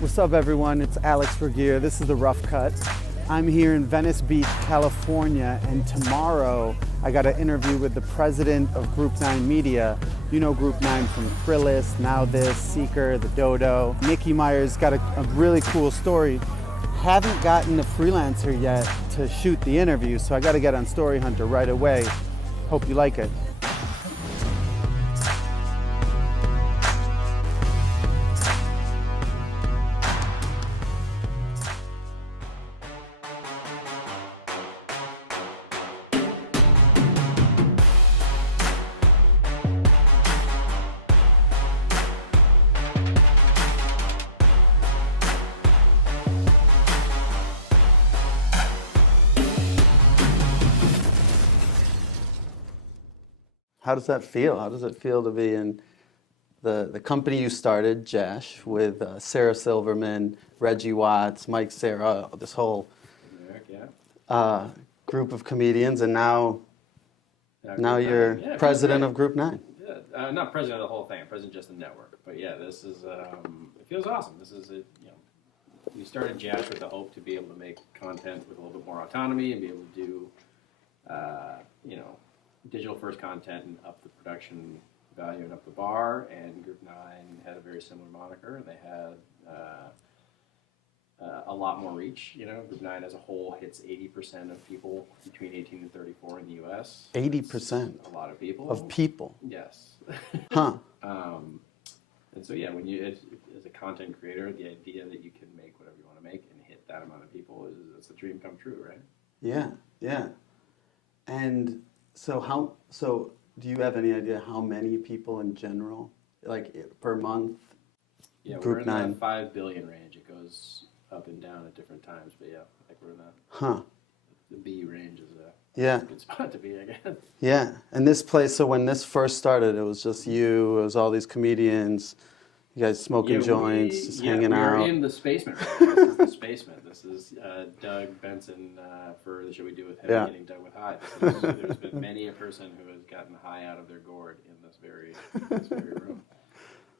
What's up, everyone? It's Alex Ragir. This is The Rough Cut. I'm here in Venice Beach, California, and tomorrow I got an interview with the president of Group 9 Media. You know Group 9 from Thrillist, Now This, Seeker, the Dodo. Mickey Meyer's got a really cool story. Haven't gotten the freelancer yet to shoot the interview, so I got to get on Storyhunter right away. Hope you like it. How does that feel? How does it feel to be in the company you started, Jash, with Sarah Silverman, Reggie Watts, Mike Cera, this whole group of comedians, and now you're president of Group 9. Yeah, not president of the whole thing. I'm president just the network. But yeah, this is it feels awesome. This is we started Jash with the hope to be able to make content with a little bit more autonomy and be able to do digital first content and up the production value and up the bar. And Group 9 had a very similar moniker. They had a lot more reach. Group 9 as a whole hits 80% of people between 18 and 34 in the U.S. 80%? A lot of people. Of people? Yes. Huh. And so yeah, when you as a content creator, the idea that you can make whatever you want to make and hit that amount of people it's a dream come true, right? Yeah, yeah. And so do you have any idea how many people in general, like per month? Yeah, Group we're in 9. the 5 billion range. It goes up and down at different times, but yeah, like we're in the B range is a good spot to be, I guess. Yeah, and this place, so when this first started, it was just you, it was all these comedians, you guys smoking joints, just hanging out. We're in the Spaceman. This is the Spaceman. This is Doug Benson for the show we do with him, Getting Doug with High. There's been many a person who has gotten high out of their gourd in this very room.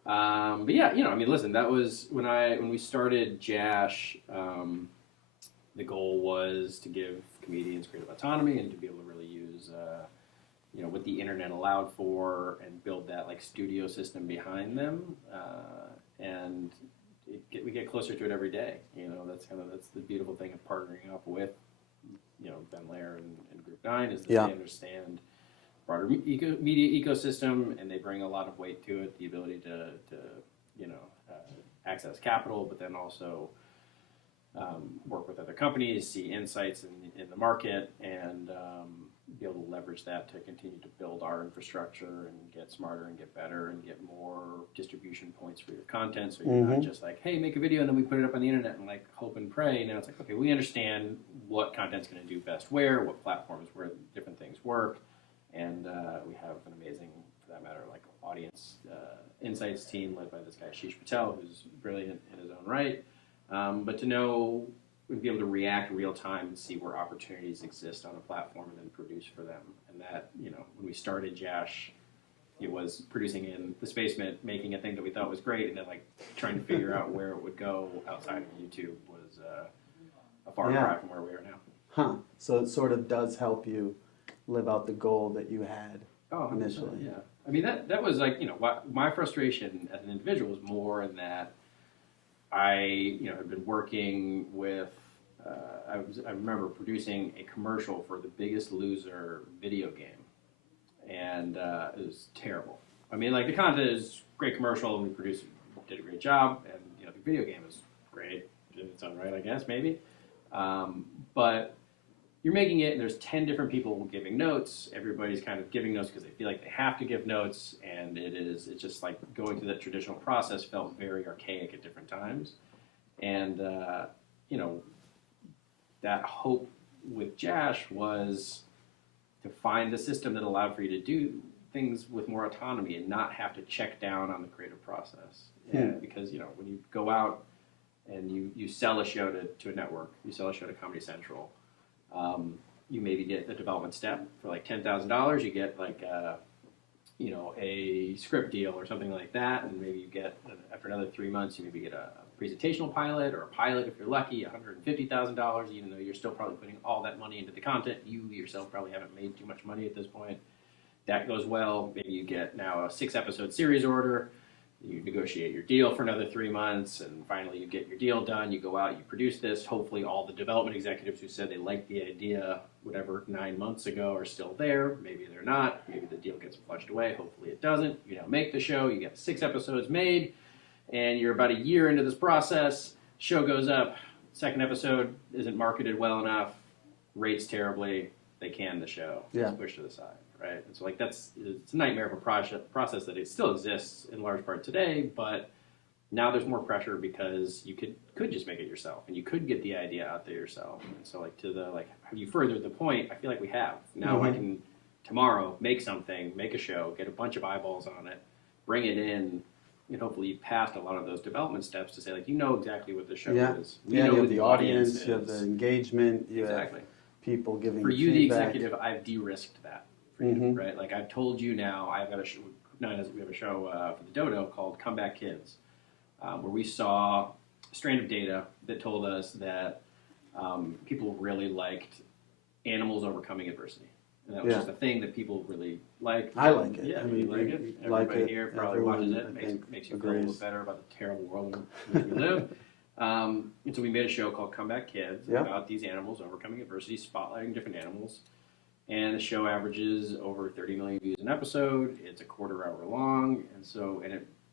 But yeah, listen, that was when we started Jash. The goal was to give comedians creative autonomy and to be able to really use what the internet allowed for and build that like studio system behind them, and we get closer to it every day. That's the beautiful thing of partnering up with Ben Lair and Group 9 is that they understand broader media ecosystem, and they bring a lot of weight to it, the ability to access capital, but then also work with other companies, see insights in the market, and be able to leverage that to continue to build our infrastructure and get smarter and get better and get more distribution points for your content. So you're not just like, hey, make a video and then we put it up on the internet and like hope and pray. Now it's like, okay, we understand what content's going to do best where, what platforms where different things work, and we have an amazing, for that matter, like audience insights team led by this guy Ashish Patel, who's brilliant in his own right. But to know, we'd be able to react real time and see where opportunities exist on a platform and then produce for them. And that, when we started Jash, it was producing in the Spaceman, making a thing that we thought was great, and then like trying to figure out where it would go outside of YouTube was a far cry from where we are now. Huh. So it sort of does help you live out the goal that you had initially. Yeah. I mean, that was like, my frustration as an individual was more in that I had been working with, I remember producing a commercial for the Biggest Loser video game, and it was terrible. I mean, like the content is great commercial, and we did a great job, and the video game is great in its own right, I guess, maybe. But you're making it, and there's 10 different people giving notes. Everybody's kind of giving notes because they feel like they have to give notes, and it's just like going through that traditional process felt very archaic at different times. And, that hope with Jash was to find a system that allowed for you to do things with more autonomy and not have to check down on the creative process. Because, when you go out and you sell a show to a network, you sell a show to Comedy Central, you maybe get a development step for like $10,000. You get like a script deal or something like that, and maybe you get after another 3 months, you maybe get a presentational pilot or a pilot if you're lucky, $150,000, even though you're still probably putting all that money into the content. You yourself probably haven't made too much money at this point. That goes well. Maybe you get now a 6-episode series order. You negotiate your deal for another 3 months, and finally you get your deal done. You go out, you produce this. Hopefully all the development executives who said they liked the idea, whatever, 9 months ago are still there. Maybe they're not. Maybe the deal gets flushed away. Hopefully it doesn't. You now make the show. You get 6 episodes made, and you're about a year into this process. Show goes up. 2nd episode isn't marketed well enough. Rates terribly. They can the show. Yeah. It's pushed to the side. Right, and so like it's a nightmare of a process that it still exists in large part today, but now there's more pressure because you could just make it yourself, and you could get the idea out there yourself. And so have you furthered the point? I feel like we have. Now I can tomorrow make a show, get a bunch of eyeballs on it, bring it in, and hopefully you've passed a lot of those development steps to say like exactly what the show is. You have the audience, you have the engagement, you have people giving for you feedback. the executive. I've de-risked that. Right, like I've told you now, I've got a show. We have a show for the Dodo called Comeback Kids, where we saw a strand of data that told us that people really liked animals overcoming adversity, and that was just a thing that people really liked. I like it. Yeah, I mean, you like it. Everybody here probably watches it. Makes you feel a little better about the terrible world in which we live. And so we made a show called Comeback Kids about these animals overcoming adversity, spotlighting different animals. And the show averages over 30 million views an episode. It's a quarter hour long,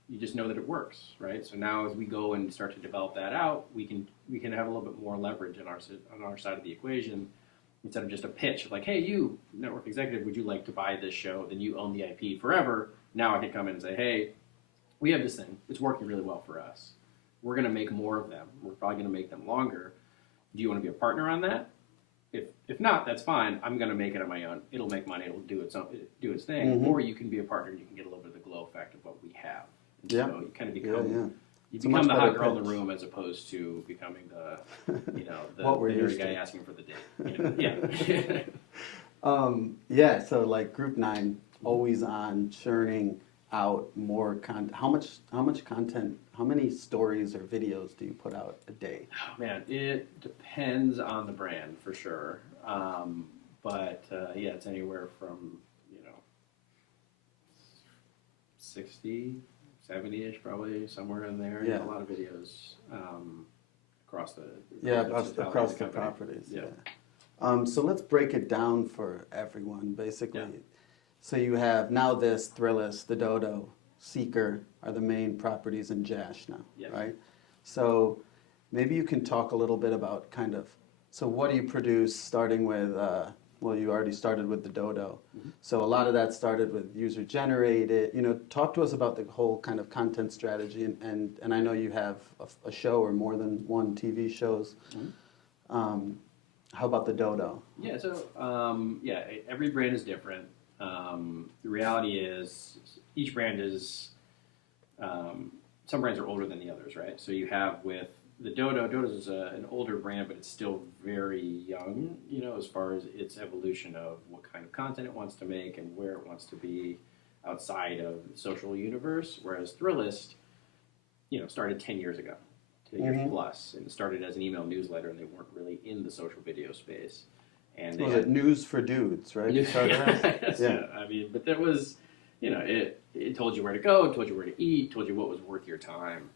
you just know that it works, right? So now as we go and start to develop that out, we can have a little bit more leverage on our side of the equation instead of just a pitch of like, hey, you network executive, would you like to buy this show? Then you own the IP forever. Now I can come in and say, hey, we have this thing. It's working really well for us. We're going to make more of them. We're probably going to make them longer. Do you want to be a partner on that? If not, that's fine. I'm going to make it on my own. It'll make money. It'll do its thing. Or you can be a partner and you can get a little bit of the glow effect of what we have. And so you kind of become you become the hot girl in the room as opposed to becoming the the guy asking for the date. So like Group 9, always on, churning out more content. How much content, how many stories or videos do you put out a day? Oh, man, it depends on the brand for sure. But it's anywhere from 60, 70-ish probably, somewhere in there. Yeah. A lot of videos across the properties. So let's break it down for everyone, basically. Yeah. So you have now this, Thrillist, the Dodo, Seeker are the main properties in Jash now, right? So maybe you can talk a little bit about so what do you produce starting with, you already started with the Dodo. Mm-hmm. So a lot of that started with user generated, talk to us about the whole kind of content strategy and I know you have a show or more than one TV shows. Mm-hmm. How about the Dodo? Yeah, so every brand is different. The reality is each brand is, some brands are older than the others, right? So you have with the Dodo's is an older brand, but it's still very young, as far as its evolution of what kind of content it wants to make and where it wants to be outside of the social universe. Whereas Thrillist, started 10 years ago, 10 years plus, and it started as an email newsletter, and they weren't really in the social video space. And was it News for Dudes, right? I mean, but there was, it told you where to go, told you where to eat, told you what was worth your time,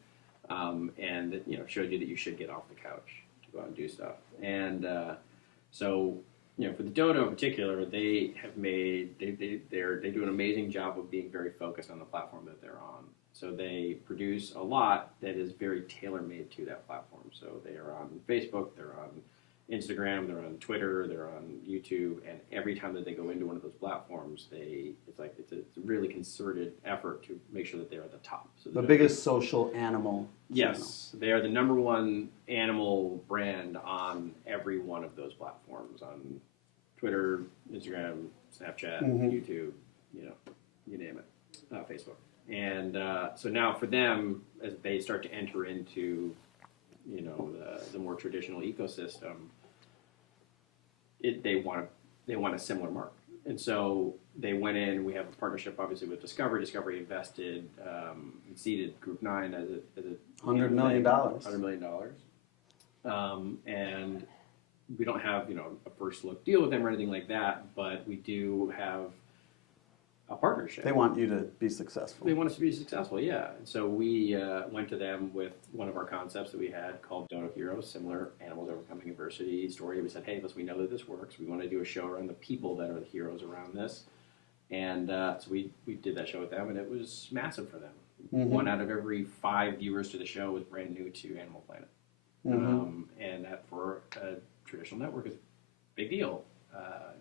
and it, showed you that you should get off the couch to go out and do stuff. And so, for the Dodo in particular, they do an amazing job of being very focused on the platform that they're on. So they produce a lot that is very tailor-made to that platform. So they are on Facebook, they're on Instagram, they're on Twitter, they're on YouTube, and every time that they go into one of those platforms, it's a really concerted effort to make sure that they're at the top. So the biggest social animal. Yes, they are the number one animal brand on every one of those platforms, on Twitter, Instagram, Snapchat, YouTube, you name it, Facebook. And so now for them, as they start to enter into the more traditional ecosystem, they want a similar mark. And so they went in. We have a partnership, obviously, with Discovery. Discovery invested, seeded Group 9 as a $100 million. $100 million. And we don't have, a first look deal with them or anything like that, but we do have a partnership. They want you to be successful. They want us to be successful, yeah. And so we went to them with one of our concepts that we had called Dodo Heroes, similar Animals Overcoming Adversity story. We said, hey, listen, we know that this works. We want to do a show around the people that are the heroes around this. And so we did that show with them, and it was massive for them. Mm-hmm. 1 out of every 5 viewers to the show was brand new to Animal Planet. Mm-hmm. And that for a traditional network is a big deal.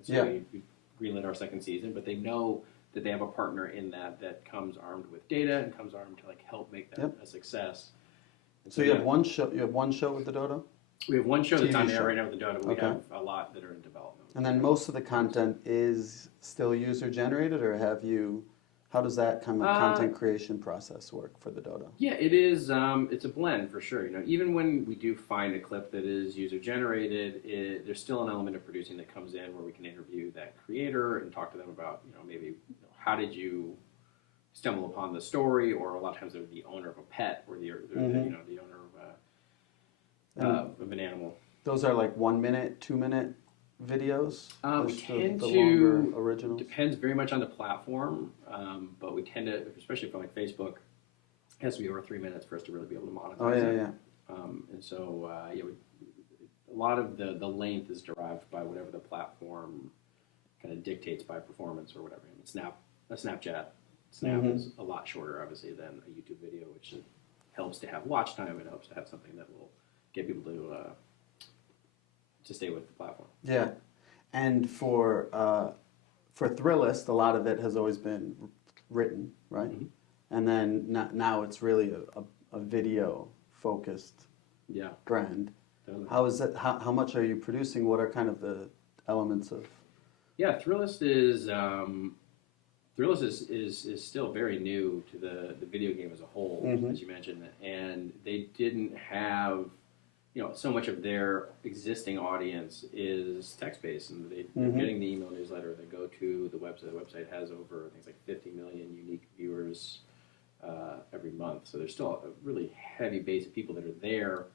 So we greenlit our second season, but they know that they have a partner in that comes armed with data and comes armed to help make that a success. And so you have one show. You have one show with the Dodo. We have one show that's on air right now with the Dodo. But we have a lot that are in development. And then most of the content is still user generated, or have you? How does that kind of content creation process work for the Dodo? Yeah, it is. It's a blend for sure. Even when we do find a clip that is user generated, there's still an element of producing that comes in where we can interview that creator and talk to them about, maybe how did you stumble upon the story, or a lot of times they're the owner of a pet or the owner of an animal. Those are like 1 minute, 2 minute videos. We tend the to longer originals. Depends very much on the platform, but we tend to, especially for Facebook, it has to be over 3 minutes for us to really be able to monetize it. And so a lot of the length is derived by whatever the platform kind of dictates by performance or whatever. Snapchat is a lot shorter, obviously, than a YouTube video, which helps to have watch time and helps to have something that will get people to stay with the platform. Yeah, and for Thrillist, a lot of it has always been written, right? Mm-hmm. And then now it's really a video focused brand. Totally. How is that? How much are you producing? What are kind of the elements of? Yeah, Thrillist is still very new to the video game as a whole, as you mentioned, and they didn't have, so much of their existing audience is text-based, and they're getting the email newsletter. They go to the website. The website has over, I think, it's like 50 million unique viewers every month. So there's still a really heavy base of people that are there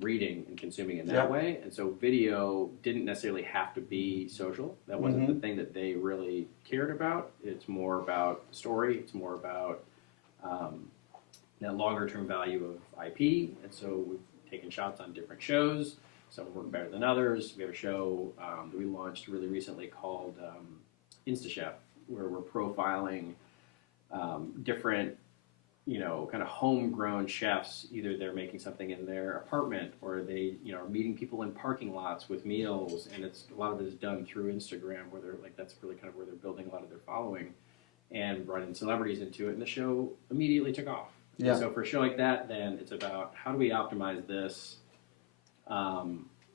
reading and consuming in that way. And so video didn't necessarily have to be social. That wasn't the thing that they really cared about. It's more about the story. It's more about that longer-term value of IP. And so we've taken shots on different shows. Some work better than others. We have a show that we launched really recently called Insta Chef, where we're profiling different kind of homegrown chefs. Either they're making something in their apartment, or they, are meeting people in parking lots with meals, and a lot of it is done through Instagram, where they're that's really kind of where they're building a lot of their following, and running celebrities into it, and the show immediately took off. Yeah. So for a show like that, then it's about how do we optimize this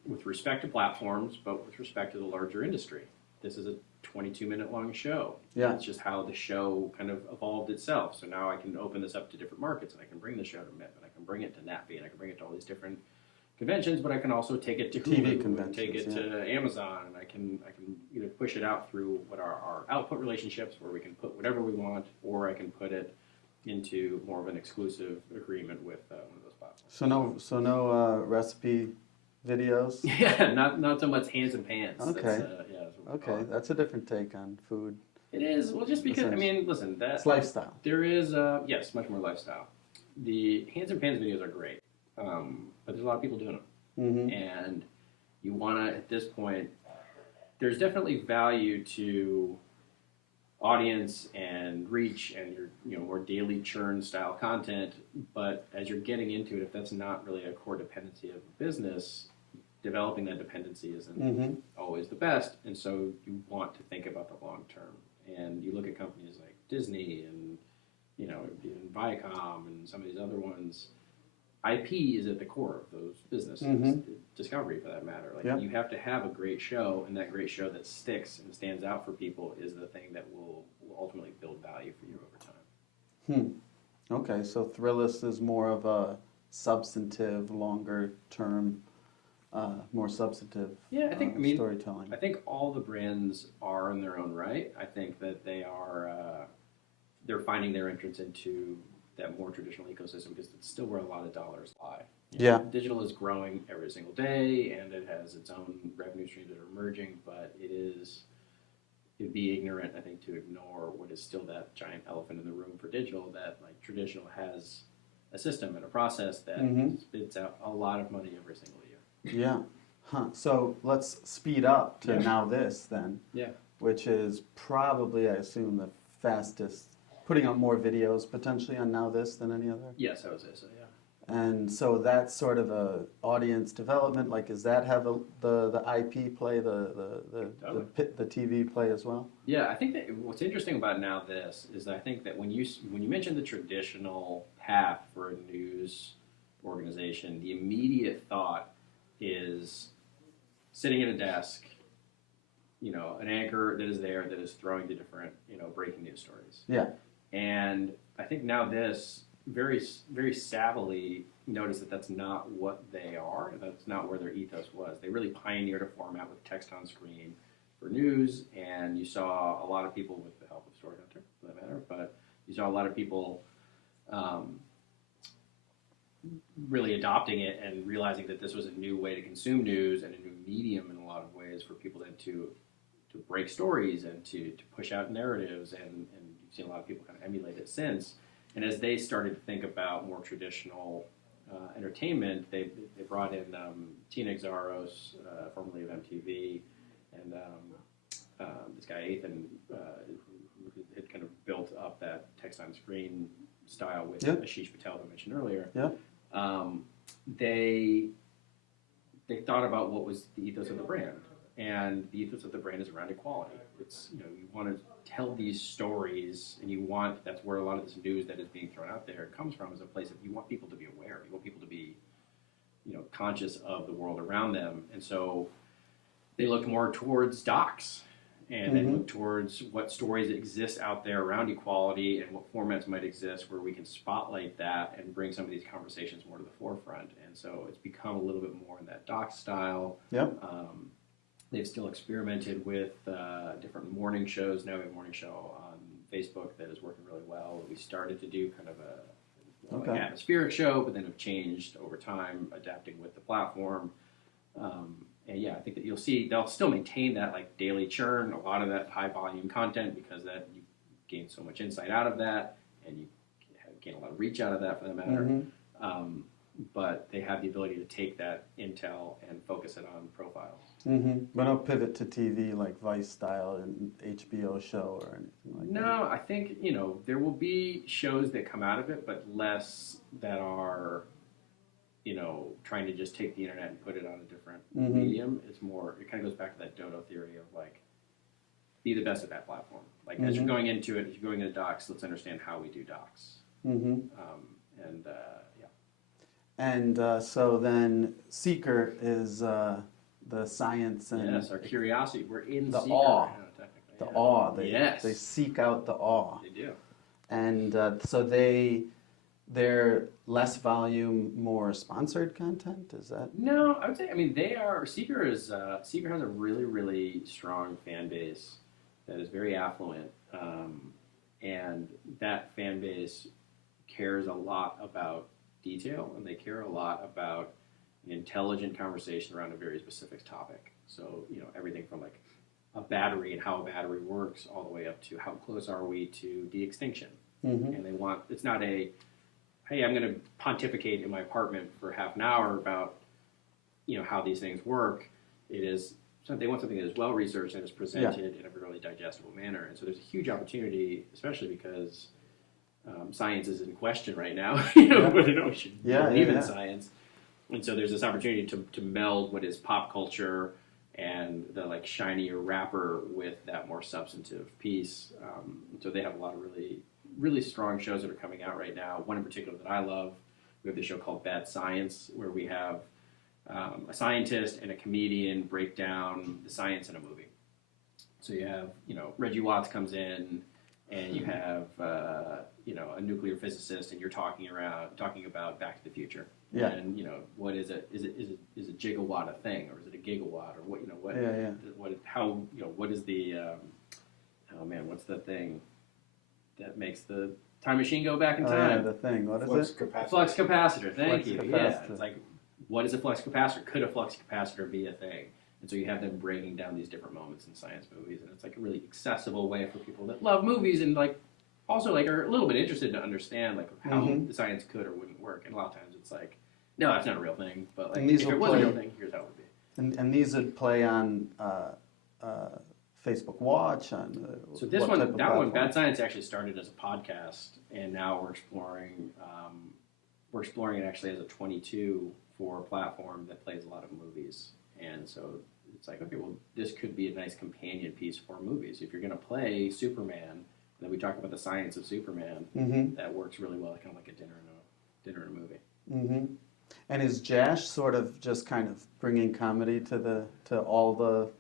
with respect to platforms, but with respect to the larger industry. This is a 22-minute long show. Yeah. It's just how the show kind of evolved itself. So now I can open this up to different markets, and I can bring the show to MIP, and I can bring it to NAPI, and I can bring it to all these different conventions, but I can also take it to TV conventions, take it to Amazon, and I can either push it out through what are our output relationships, where we can put whatever we want, or I can put it into more of an exclusive agreement with one of those platforms. So no recipe videos? Yeah, not so much hands and pants. Okay. That's a different take on food. It is. Well, just because, listen, it's lifestyle. There is, yes, much more lifestyle. The hands and pans videos are great, but there's a lot of people doing them. And you want to, at this point, there's definitely value to audience and reach and your more daily churn style content, but as you're getting into it, if that's not really a core dependency of a business, developing that dependency isn't always the best, and so you want to think about the long term. And you look at companies like Disney and even Viacom and some of these other ones. IP is at the core of those businesses. Discovery, for that matter. You have to have a great show, and that great show that sticks and stands out for people is the thing that will ultimately build value for you over time. Okay, so Thrillist is more of a substantive, longer term more substantive Yeah, I mean, storytelling. I think all the brands are in their own right. I think that they are they're finding their entrance into that more traditional ecosystem because it's still where a lot of dollars lie. Yeah. Digital is growing every single day, and it has its own revenue streams that are emerging, but it'd be ignorant, I think, to ignore what is still that giant elephant in the room for digital, that like traditional has a system and a process that spits out a lot of money every single year. Yeah. Huh. So let's speed up to Now This then. Yeah. Which is probably, I assume, the fastest, putting out more videos potentially on Now This than any other. Yes, I would say so, yeah. And so that's sort of a audience development. Like, does that have the IP play, the TV play as well? Yeah, I think that what's interesting about Now This is that I think that when you mention the traditional path for a news organization, the immediate thought is sitting at a desk, an anchor that is there that is throwing the different, breaking news stories. Yeah. And I think Now This very, very savvily noticed that that's not what they are. That's not where their ethos was. They really pioneered a format with text on screen for news, and you saw a lot of people, with the help of Storyhunter, for that matter, but you saw a lot of people really adopting it and realizing that this was a new way to consume news and a new medium in a lot of ways for people to break stories and to push out narratives, and you've seen a lot of people kind of emulate it since. And as they started to think about more traditional entertainment, they brought in Tina Exaros, formerly of MTV, and this guy Ethan, who had kind of built up that text on screen style with Ashish Patel, I mentioned earlier. Yeah. They thought about what was the ethos of the brand, and the ethos of the brand is around equality. It's you want to tell these stories, and that's where a lot of this news that is being thrown out there comes from, is a place that you want people to be aware, you want people to be conscious of the world around them. And so they looked more towards docs, and they looked towards what stories exist out there around equality and what formats might exist where we can spotlight that and bring some of these conversations more to the forefront. And so it's become a little bit more in that doc style. Yep. They've still experimented with different morning shows. Now we have a morning show on Facebook that is working really well. We started to do kind of like atmospheric show, but then have changed over time, adapting with the platform. And yeah, I think that you'll see they'll still maintain that like daily churn, a lot of that high volume content, because that you gain so much insight out of that, and you gain a lot of reach out of that for that matter. But they have the ability to take that intel and focus it on profiles. But no pivot to TV like Vice style and HBO show or anything like that. No, I think there will be shows that come out of it, but less that are trying to just take the internet and put it on a different medium. It's more, it kind of goes back to that Dodo theory of like, be the best at that platform. Like as you're going into it, if you're going into docs, let's understand how we do docs. And so then Seeker is the science and our curiosity. We're in the Seeker awe. right now, technically. The awe. They seek out the awe. They do. And so they're less volume, more sponsored content. Is that? No, I would say. I mean, Seeker has a really, really strong fan base that is very affluent, and that fan base cares a lot about detail, and they care a lot about an intelligent conversation around a very specific topic. So, everything from like a battery and how a battery works all the way up to how close are we to de-extinction. And they want, it's not a, hey, I'm going to pontificate in my apartment for half an hour about, how these things work. It is, they want something that is well researched and is presented in a really digestible manner. And so there's a huge opportunity, especially because science is in question right now, whether we should believe in science. And so there's this opportunity to meld what is pop culture and the like shinier wrapper with that more substantive piece. So they have a lot of really, really strong shows that are coming out right now. One in particular that I love, we have this show called Bad Science, where we have a scientist and a comedian break down the science in a movie. So you have, Reggie Watts comes in, and you have a nuclear physicist, and you're talking about Back to the Future. Yeah. And what is it? Is a gigawatt a thing, or is it a gigawatt, or what? What is the what's the thing that makes the time machine go back in time? Yeah, the thing. What is it? Capacitor. Flux capacitor. Thank Flux you. capacitor. Yeah. It's like, what is a flux capacitor? Could a flux capacitor be a thing? And so you have them breaking down these different moments in science movies, and it's like a really accessible way for people that love movies and also are a little bit interested to understand how the science could or wouldn't work. And a lot of times it's like, no, that's not a real thing. But if it was a real thing, here's how it would be. And these would play on Facebook Watch. So that one, Bad Science, actually started as a podcast, and now we're exploring it actually as a 22 for a platform that plays a lot of movies. And so it's like, okay, well, this could be a nice companion piece for movies. If you're going to play Superman, and then we talk about the science of Superman, that works really well, kind of like a dinner in a movie. Mm-hmm. And is Jash sort of just kind of bringing comedy to all the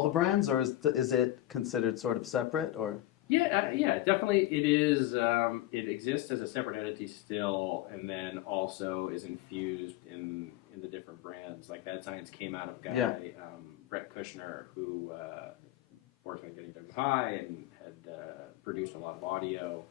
brands, or is it considered sort of separate, or? Yeah, definitely. It is. It exists as a separate entity still, and then also is infused in the different brands. Like Bad Science came out of Brett Kushner, who worked on Getting Done High and had produced a lot of audio.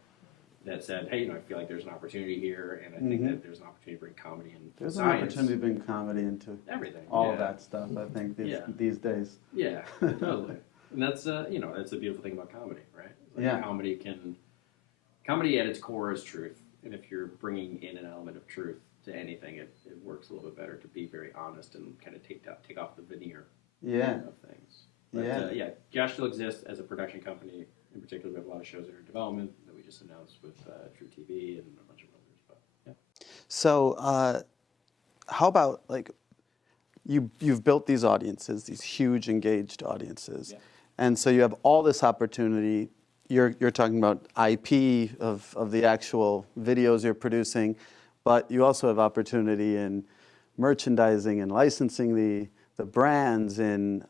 That said, hey, I feel like there's an opportunity here, and I think that there's an opportunity to bring comedy and there's science. an opportunity to bring comedy into everything, all of that stuff. I think these days. Yeah, totally. And that's that's the beautiful thing about comedy, right? Comedy at its core is truth, and if you're bringing in an element of truth to anything, it works a little bit better to be very honest and kind of take off the veneer of things. But, Jash still exists as a production company. In particular, we have a lot of shows that are in development that we just announced with True TV and a bunch of others. But yeah. So, how about you've built these audiences, these huge engaged audiences, and so you have all this opportunity. You're talking about IP of the actual videos you're producing, but you also have opportunity in merchandising and licensing the brands in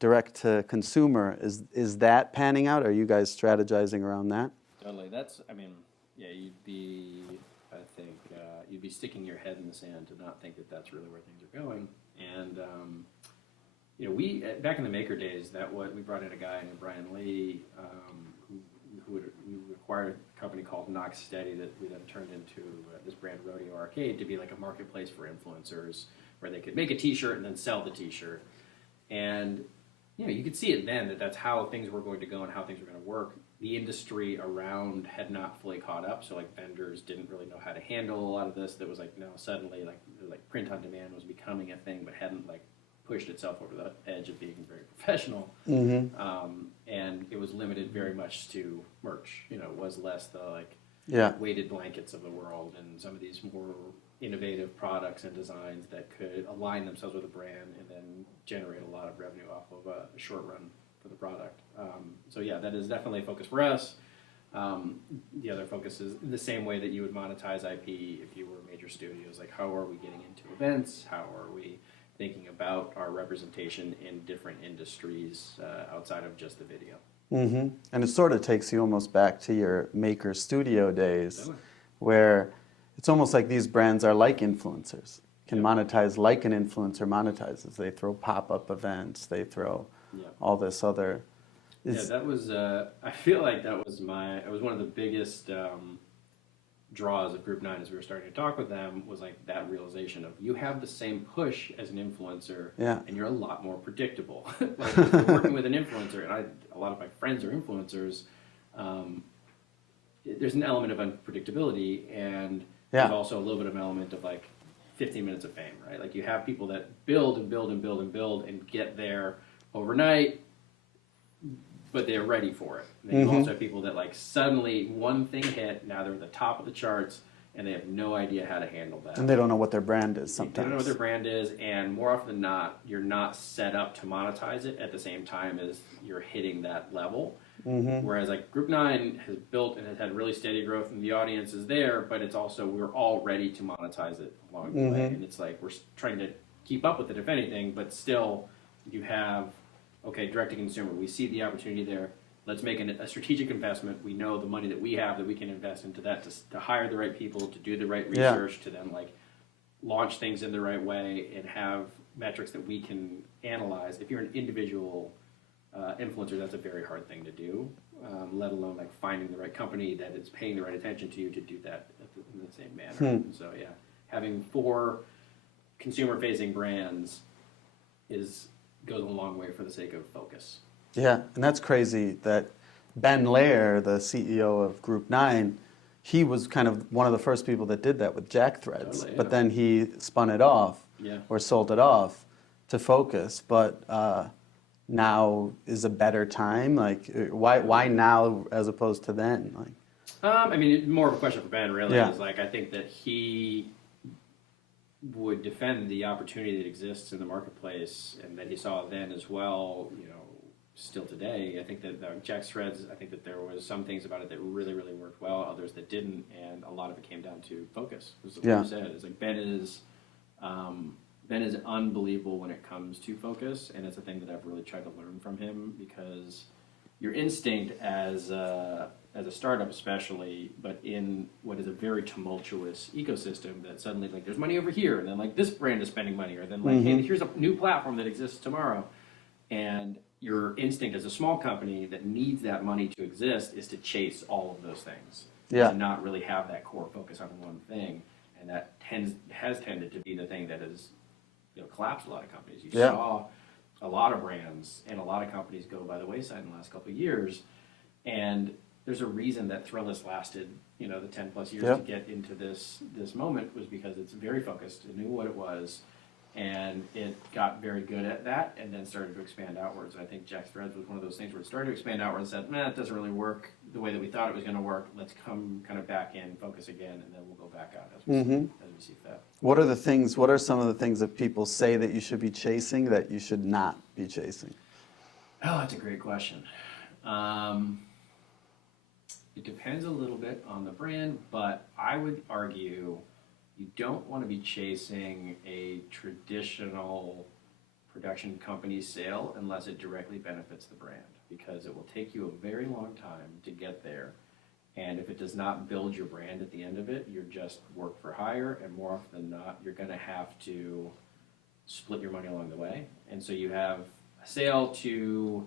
direct to consumer. Is that panning out? Are you guys strategizing around that? Totally. You'd be sticking your head in the sand to not think that that's really where things are going. And we back in the maker days, we brought in a guy named Brian Lee, who acquired a company called Knox Steady that we then turned into this brand Rodeo Arcade to be like a marketplace for influencers, where they could make a T-shirt and then sell the T-shirt. And you could see it then that's how things were going to go and how things were going to work. The industry around had not fully caught up, so vendors didn't really know how to handle a lot of this. That was now suddenly print on demand was becoming a thing, but hadn't pushed itself over the edge of being very professional. And it was limited very much to merch. It was less the weighted blankets of the world and some of these more innovative products and designs that could align themselves with a brand and then generate a lot of revenue off of a short run for the product. That is definitely a focus for us. The other focus is the same way that you would monetize IP if you were major studios. How are we getting into events? How are we thinking about our representation in different industries outside of just the video? Mm-hmm. And it sort of takes you almost back to your maker studio days, where it's almost like these brands are like influencers, can monetize like an influencer monetizes. They throw pop-up events, they throw all this other. That was, I feel like it was one of the biggest draws of Group 9 as we were starting to talk with them, was that realization of you have the same push as an influencer and you're a lot more predictable. If you're working with an influencer, and a lot of my friends are influencers, there's an element of unpredictability, and there's also a little bit of an element of 15 minutes of fame, right? You have people that build and build and build and build and get there overnight, but they're ready for it. And then you also have people that suddenly one thing hit, now they're at the top of the charts, and they have no idea how to handle that. And they don't know what their brand is sometimes. They don't know what their brand is, and more often than not, you're not set up to monetize it at the same time as you're hitting that level. Whereas Group 9 has built and has had really steady growth, and the audience is there, but it's also, we're all ready to monetize it along the way. And it's we're trying to keep up with it, if anything, but still you have okay, direct to consumer, we see the opportunity there. Let's make a strategic investment. We know the money that we have that we can invest into that to hire the right people, to do the right research, to then like launch things in the right way and have metrics that we can analyze. If you're an individual influencer, that's a very hard thing to do, let alone like finding the right company that is paying the right attention to you to do that in the same manner. And so yeah, having 4 consumer-facing brands goes a long way for the sake of focus. Yeah, and that's crazy that Ben Lair, the CEO of Group 9, he was kind of one of the first people that did that with Jack Threads. Totally, yeah. But then he spun it off or sold it off to focus. But now is a better time? Like, why now as opposed to then? Like, I mean, more of a question for Ben, really. Yeah. Is like I think that he would defend the opportunity that exists in the marketplace, and that he saw then as well. You know, still today, I think that Jack's Threads. I think that there was some things about it that really, really worked well, others that didn't, and a lot of it came down to focus. As you said, it's like Ben is unbelievable when it comes to focus, and it's a thing that I've really tried to learn from him, because your instinct as a startup especially, but in what is a very tumultuous ecosystem, that suddenly like there's money over here, and then like this brand is spending money, or then like hey, here's a new platform that exists tomorrow, and your instinct as a small company that needs that money to exist is to chase all of those things, to not really have that core focus on one thing, and that has tended to be the thing that has collapsed a lot of companies. You saw a lot of brands and a lot of companies go by the wayside in the last couple of years, and there's a reason that Thrillist lasted, the 10 plus years to get into this moment, was because it's very focused. It knew what it was, and it got very good at that, and then started to expand outwards. And I think Jack's Threads was one of those things where it started to expand outwards and said, it doesn't really work the way that we thought it was going to work. Let's come kind of back in, focus again, and then we'll go back out as we see fit. what are some of the things that people say that you should be chasing that you should not be chasing? Oh, that's a great question. It depends a little bit on the brand, but I would argue you don't want to be chasing a traditional production company sale unless it directly benefits the brand, because it will take you a very long time to get there. And if it does not build your brand at the end of it, you're just work for hire, and more often than not, you're going to have to split your money along the way. And so you have a sale to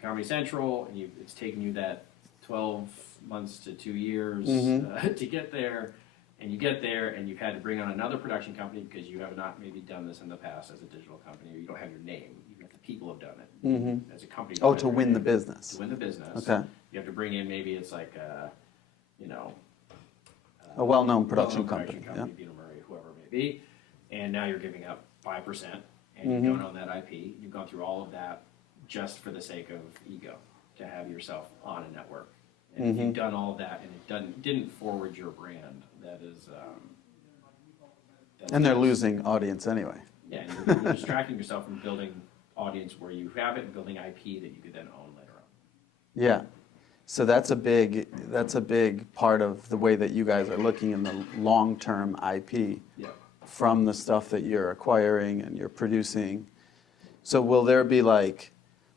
Comedy Central, and it's taken you that 12 months to 2 years to get there, and you get there, and you've had to bring on another production company because you have not maybe done this in the past as a digital company, or you don't have your name, even if the people have done it. As a company, To win the business. To win the business. Okay. You have to bring in, maybe it's like A well-known production company. Yeah. Beto Murray, whoever it may be, and now you're giving up 5%, and you don't own that IP. You've gone through all of that just for the sake of ego, to have yourself on a network. And if you've done all of that and it didn't forward your brand, that is... and they're losing audience anyway. Yeah, and you're distracting yourself from building audience where you have it, and building IP that you could then own later on. Yeah. So that's a big part of the way that you guys are looking in the long-term IP from the stuff that you're acquiring and you're producing. So will there be like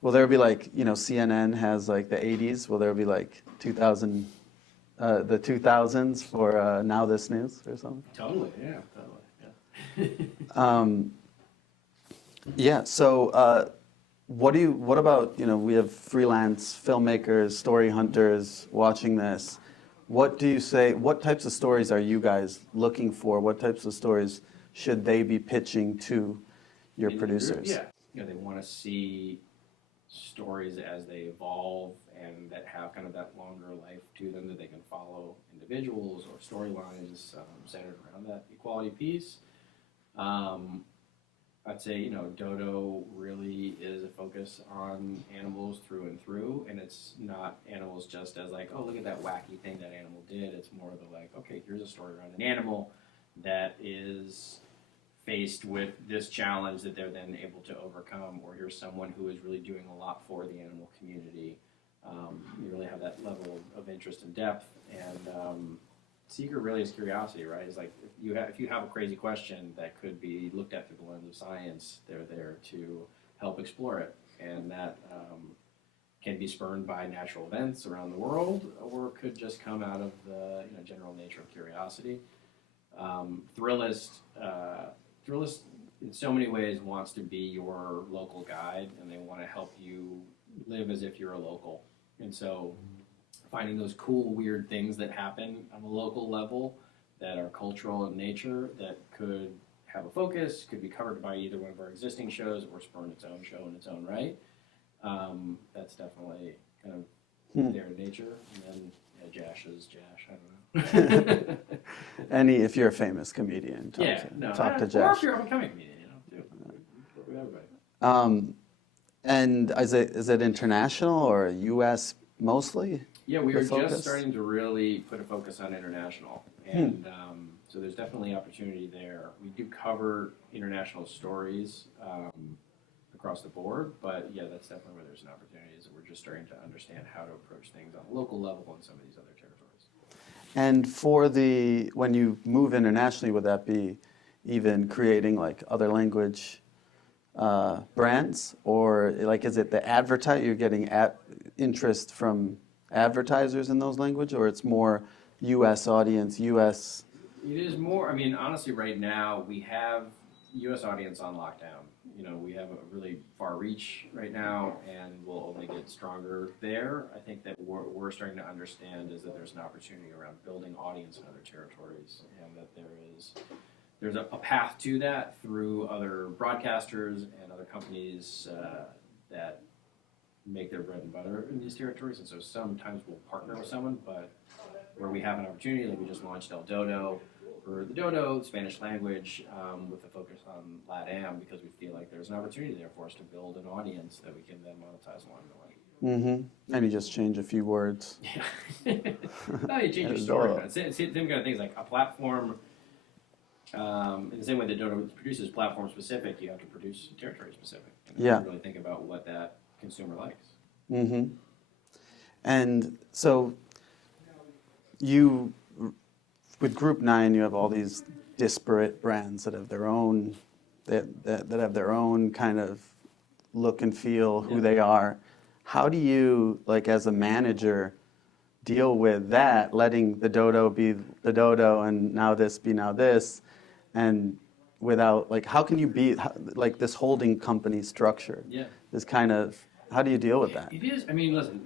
CNN has like the 80s? Will there be like the 2000s for Now This News or something? Totally. Yeah. So what about, we have freelance filmmakers, story hunters watching this. What do you say, what types of stories are you guys looking for? What types of stories should they be pitching to your producers? Yeah. They want to see stories as they evolve and that have kind of that longer life to them, that they can follow individuals or storylines centered around that equality piece. I'd say, Dodo really is a focus on animals through and through, and it's not animals just as like, oh, look at that wacky thing that animal did. It's more the like, okay, here's a story around an animal that is faced with this challenge that they're then able to overcome, or here's someone who is really doing a lot for the animal community. You really have that level of interest and depth, and secret really is curiosity, right? It's like if you have a crazy question that could be looked at through the lens of science, they're there to help explore it. and that can be spurned by natural events around the world, or could just come out of the general nature of curiosity. Thrillist in so many ways wants to be your local guide, and they want to help you live as if you're a local. And so finding those cool, weird things that happen on a local level that are cultural in nature, that could have a focus, could be covered by either one of our existing shows or spurn its own show in its own right. That's definitely kind of their nature. And then Jash is Jash, I don't know. If you're a famous comedian, talk to Jash. Or if you're a coming comedian, too. With everybody. And is it international or U.S. mostly? Yeah, we are just starting to really put a focus on international. And so there's definitely opportunity there. We do cover international stories across the board, but yeah, that's definitely where there's an opportunity, is that we're just starting to understand how to approach things on a local level in some of these other territories. And when you move internationally, would that be even creating like other language brands, or like is it you're getting interest from advertisers in those languages, or it's more U.S. audience, U.S. It is more. I mean, honestly, right now we have U.S. audience on lockdown. We have a really far reach right now, and we'll only get stronger there. I think that we're starting to understand is that there's an opportunity around building audience in other territories, and that there's a path to that through other broadcasters and other companies that make their bread and butter in these territories. And so sometimes we'll partner with someone, but where we have an opportunity, like we just launched El Dodo for the Dodo, Spanish language, with a focus on LATAM, because we feel like there's an opportunity there for us to build an audience that we can then monetize along the way. Mm-hmm. And you just change a few words. Yeah. No, you change your story. Same kind of things, like a platform. In the same way that Dodo produces platform specific, you have to produce territory specific. And really think about what that consumer likes. Mm-hmm. And so with Group 9, you have all these disparate brands that have their own kind of look and feel, who they are. How do you, like as a manager, deal with that, letting the Dodo be the Dodo and now this be now this, and without, like, how can you be like this holding company structure? Yeah. This kind of, how do you deal with that? It is. I mean, listen.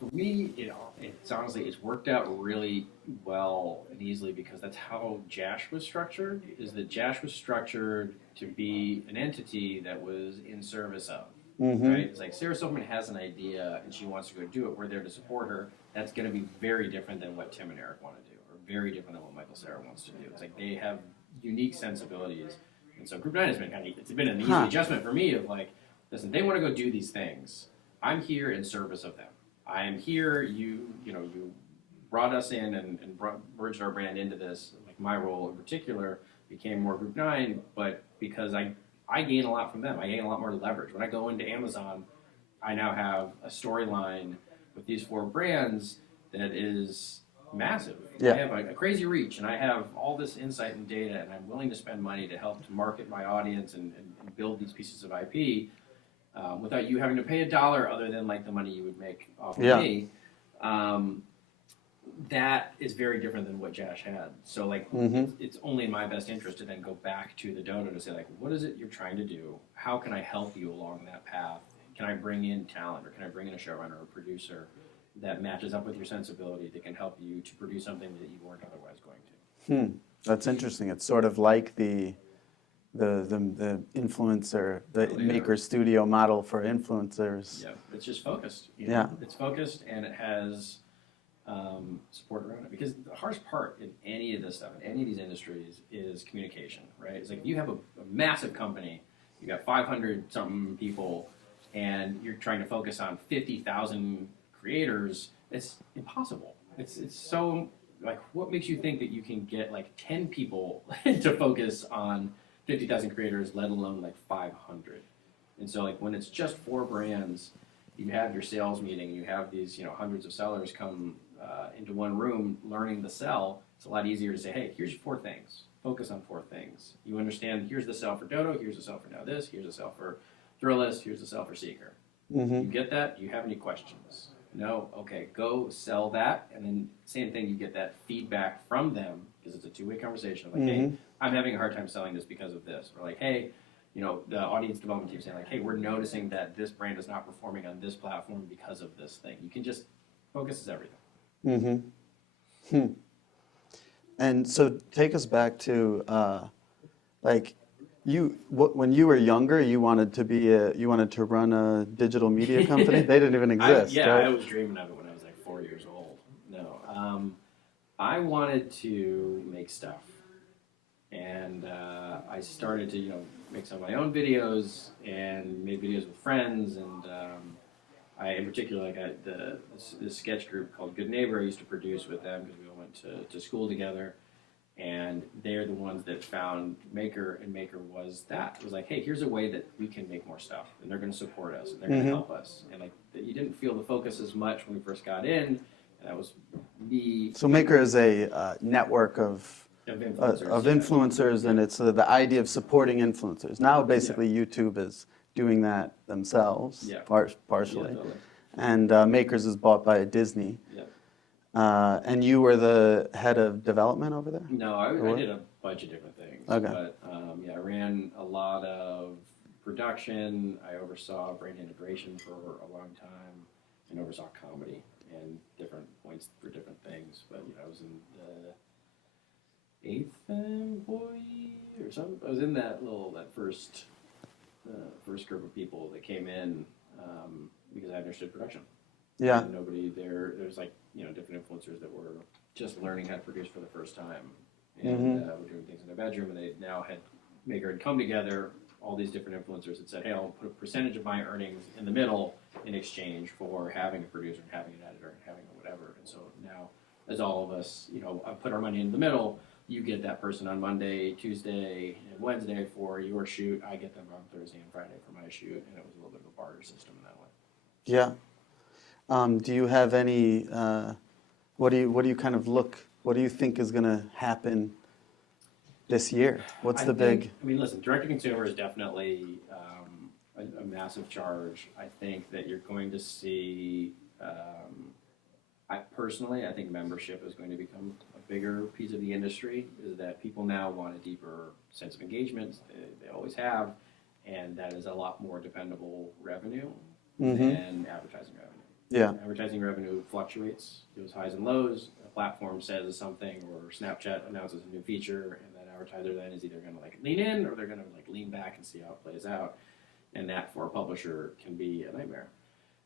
For me, it's honestly, it's worked out really well and easily, because that's how Jash was structured. Is that Jash was structured to be an entity that was in service of. Mm-hmm. Right? It's like Sarah Silverman has an idea and she wants to go do it. We're there to support her. That's going to be very different than what Tim and Eric want to do, or very different than what Michael Cera wants to do. It's like they have unique sensibilities, and so Group 9 has been it's been an easy adjustment for me of like, listen, they want to go do these things. I'm here in service of them. I am here. You brought us in and merged our brand into this. Like my role in particular became more Group 9, but because I gain a lot from them. I gain a lot more leverage. When I go into Amazon, I now have a storyline with these 4 brands that is massive. Yeah. I have a crazy reach, and I have all this insight and data, and I'm willing to spend money to help to market my audience and build these pieces of IP without you having to pay $1 other than like the money you would make off of me. That is very different than what Jash had. So like, it's only in my best interest to then go back to the Dodo to say like, what is it you're trying to do? How can I help you along that path? Can I bring in talent, or can I bring in a showrunner or producer that matches up with your sensibility, that can help you to produce something that you weren't otherwise going to? That's interesting. It's sort of like the influencer, the maker studio model for influencers. Yeah, it's just focused. Yeah, it's focused, and it has support around it. Because the hardest part in any of this stuff, in any of these industries, is communication. Right? It's like if you have a massive company, you got 500 something people, and you're trying to focus on 50,000 creators. It's impossible. It's so, like, what makes you think that you can get like 10 people to focus on 50,000 creators, let alone like 500? And so like when it's just 4 brands, you have your sales meeting, you have these hundreds of sellers come into one room learning to sell. It's a lot easier to say, hey, here's 4 things. Focus on 4 things. You understand, here's the sell for Dodo, here's the sell for now this, here's the sell for Thrillist, here's the Selfer Seeker. Mm-hmm. You get that? Do you have any questions? No? Okay, go sell that. And then same thing, you get that feedback from them, because it's a two-way conversation. Like, hey, I'm having a hard time selling this because of this. Or like, hey, the audience development team saying like, hey, we're noticing that this brand is not performing on this platform because of this thing. You can just focus is everything. Mm-hmm. And so take us back to when you were younger, you wanted to run a digital media company. They didn't even exist. I was dreaming of it when I was like 4 years old. No, I wanted to make stuff, and I started to make some of my own videos and made videos with friends, and I in particular this sketch group called Good Neighbor. I used to produce with them because we all went to school together. And they're the ones that found Maker, and Maker was that. It was like, hey, here's a way that we can make more stuff, and they're going to support us, and they're going to help us. And like, you didn't feel the focus as much when we first got in, and that was me. So Maker is a network of influencers, and it's the idea of supporting influencers. Now, basically, YouTube is doing that themselves, partially. Yeah, totally. And Makers is bought by Disney. Yeah. And you were the head of development over there? No, I did a bunch of different things. Okay. But I ran a lot of production. I oversaw brand integration for a long time, and oversaw comedy and different points for different things. But I was in the 8th employee or something. I was in that first group of people that came in because I understood production. Yeah. And nobody there. There's different influencers that were just learning how to produce for the first time, and were doing things in their bedroom. And they now had Maker had come together. All these different influencers had said, "Hey, I'll put a percentage of my earnings in the middle in exchange for having a producer, and having an editor, and having a whatever." And so now, as all of us, I put our money in the middle. You get that person on Monday, Tuesday, and Wednesday for your shoot. I get them on Thursday and Friday for my shoot, and it was a little bit of a barter system in that way. Yeah. Do you have any? What do you think is going to happen this year? What's the big? Listen, direct to consumer is definitely a massive charge. I think that you're going to see. I think membership is going to become a bigger piece of the industry. Is that people now want a deeper sense of engagement? They always have, and that is a lot more dependable revenue than advertising revenue. Yeah. Advertising revenue fluctuates, goes highs and lows. A platform says something, or Snapchat announces a new feature, and that advertiser then is either going to lean in, or they're going to lean back and see how it plays out. And that for a publisher can be a nightmare.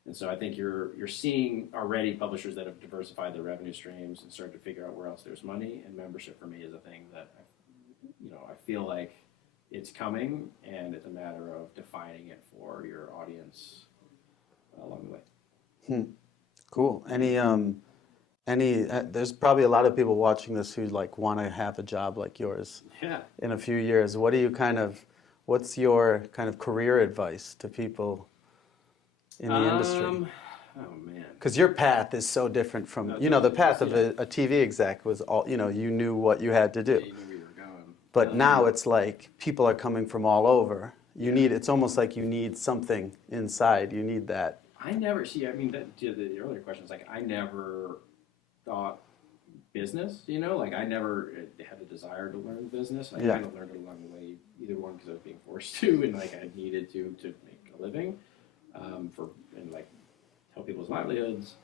And so I think you're seeing already publishers that have diversified their revenue streams and started to figure out where else there's money. And membership for me is a thing that I feel like it's coming, and it's a matter of defining it for your audience along the way. Cool. There's probably a lot of people watching this who want to have a job like yours in a few years. What's your kind of career advice to people in the industry? Oh man. Because your path is so different from, the path of a TV exec was all, you knew what you had to do. Yeah, you knew where you were going. But now it's like people are coming from all over. It's almost like you need something inside. You need that. I never to the earlier questions, I never thought business, I never had a desire to learn business. I kind of learned it along the way, either one because I was being forced to, and I needed to make a living, help people's livelihoods.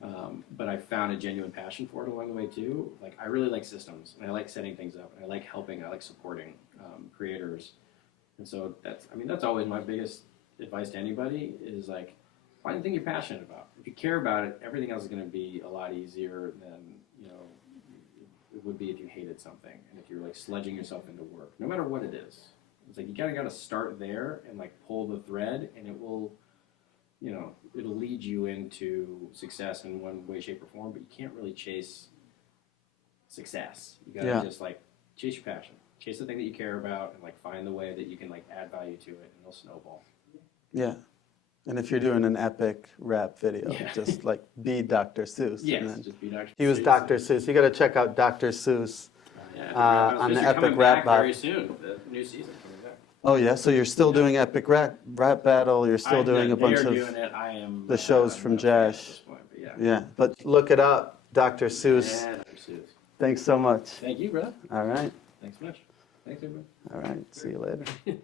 But I found a genuine passion for it along the way too. I really like systems, and I like setting things up, and I like helping, I like supporting creators. And so that's always my biggest advice to anybody is find the thing you're passionate about. If you care about it, everything else is going to be a lot easier than it would be if you hated something, and if you're sludging yourself into work, no matter what it is. It's you got to start there and pull the thread, and it will, it'll lead you into success in one way, shape, or form. But you can't really chase success. You got to just chase your passion, chase the thing that you care about, and find the way that you can add value to it, and it'll snowball. Yeah. And if you're doing an epic rap video, just be Dr. Seuss. Yes, just be Dr. Seuss. He was Dr. Seuss. You got to check out Dr. Seuss on the epic rap bot. Very soon, the new season coming back. Oh yeah, so you're still doing Epic Rap Battle. You're still doing a bunch They are of doing it. I am the shows I'm from not a fan at Jash. this point, but yeah. Yeah, but look it up, Dr. Seuss. And I'm Seuss. Thanks so much. Thank you, brother. All right, Thanks much. Thanks, everybody. all right. See you later.